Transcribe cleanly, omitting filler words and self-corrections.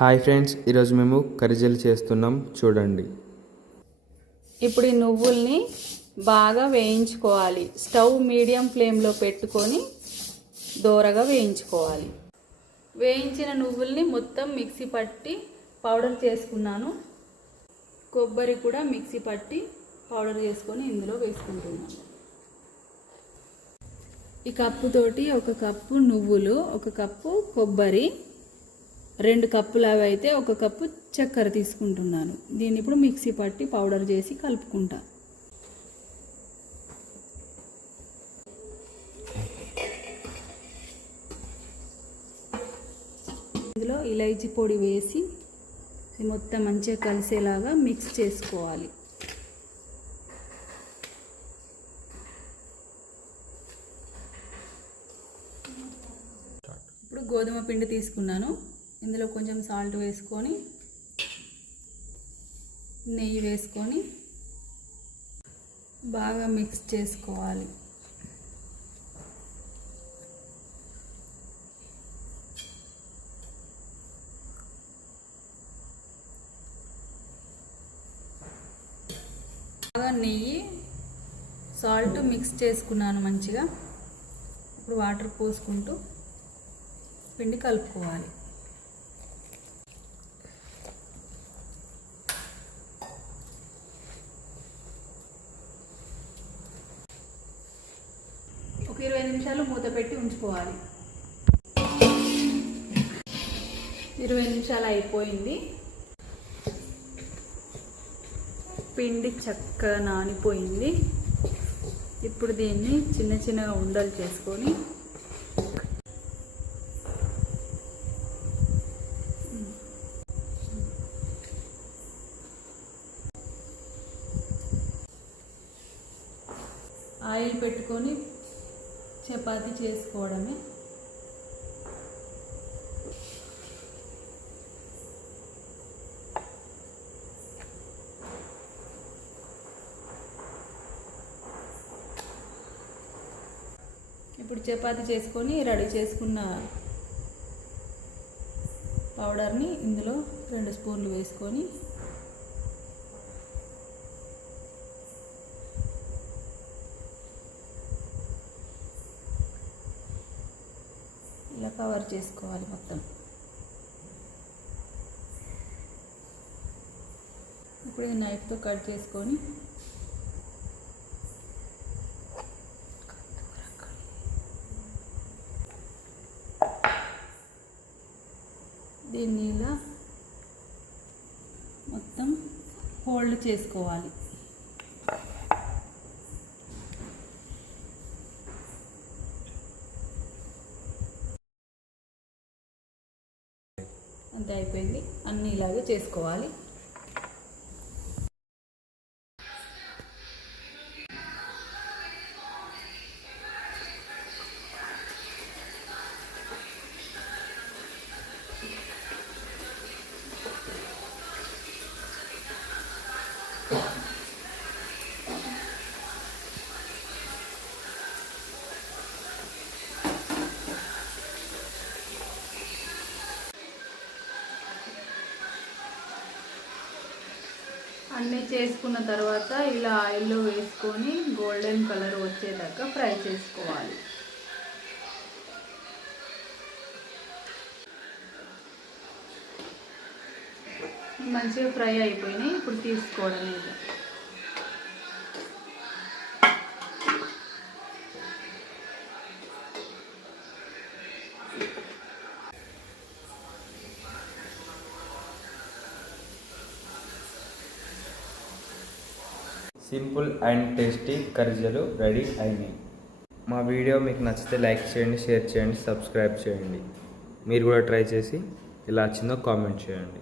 Hi friends, ఈరోజు మేము కరిజలు చేస్తున్నాం, చూడండి. ఇప్పుడు ఈ నువ్వుల్ని బాగా వేయించుకోవాలి. స్టవ్ మీడియం ఫ్లేమ్లో పెట్టుకొని దోరగా వేయించుకోవాలి. వేయించిన నువ్వుల్ని మొత్తం మిక్సీ పట్టి పౌడర్ చేసుకున్నాను. కొబ్బరి కూడా మిక్సీ పట్టి పౌడర్ చేసుకొని ఇందులో వేసుకుంటున్నాను. ఈ కప్పుతోటి 1 కప్పు నువ్వులు, 1 కప్పు కొబ్బరి, 2 కప్పులు అవి అయితే 1 కప్పు చక్కెర తీసుకుంటున్నాను. దీన్ని ఇప్పుడు మిక్సీ పట్టి పౌడర్ చేసి కలుపుకుంటా. ఇందులో ఇలైచీ పొడి వేసి మొత్తం మంచిగా కలిసేలాగా మిక్స్ చేసుకోవాలి. ఇప్పుడు గోధుమ పిండి తీసుకున్నాను. ఇందులో కొంచెం సాల్ట్ వేసుకొని, నెయ్యి వేసుకొని బాగా మిక్స్ చేసుకోవాలి. బాగా నెయ్యి, సాల్ట్ మిక్స్ చేసుకున్నాను మంచిగా. ఇప్పుడు వాటర్ పోసుకుంటూ పిండి కలుపుకోవాలి. ఒక 20 నిమిషాలు మూత పెట్టి ఉంచుకోవాలి. 20 నిమిషాలు అయిపోయింది. పిండి చక్కగా నానిపోయింది. ఇప్పుడు దీన్ని చిన్న చిన్నగా ఉండలు చేసుకొని ఆయిల్ పెట్టుకొని చపాతీ చేసుకోవడమే. ఇప్పుడు చపాతీ చేసుకొని రెడీ చేసుకున్న పౌడర్ని ఇందులో 2 స్పూన్లు వేసుకొని ఇలా కవర్ చేసుకోవాలి మొత్తం. ఇప్పుడు ఈ నైఫ్తో కట్ చేసుకొని దీన్ని ఇలా మొత్తం ఫోల్డ్ చేసుకోవాలి. అంతే, అయిపోయింది. అన్నీ ఇలాగే చేసుకోవాలి. అన్నీ చేసుకున్న తర్వాత ఇలా ఆయిల్లో వేసుకొని గోల్డెన్ కలర్ వచ్చేదాకా ఫ్రై చేసుకోవాలి. మంచిగా ఫ్రై అయిపోయినాయి. ఇప్పుడు తీసుకోవడం ఇది. సింపుల్ అండ్ టేస్టీ కరిజలు రెడీ అయినాయి. మా వీడియో మీకు నచ్చితే లైక్ చేయండి, షేర్ చేయండి, సబ్స్క్రైబ్ చేయండి. మీరు కూడా ట్రై చేసి ఎలా వచ్చిందో కామెంట్ చేయండి.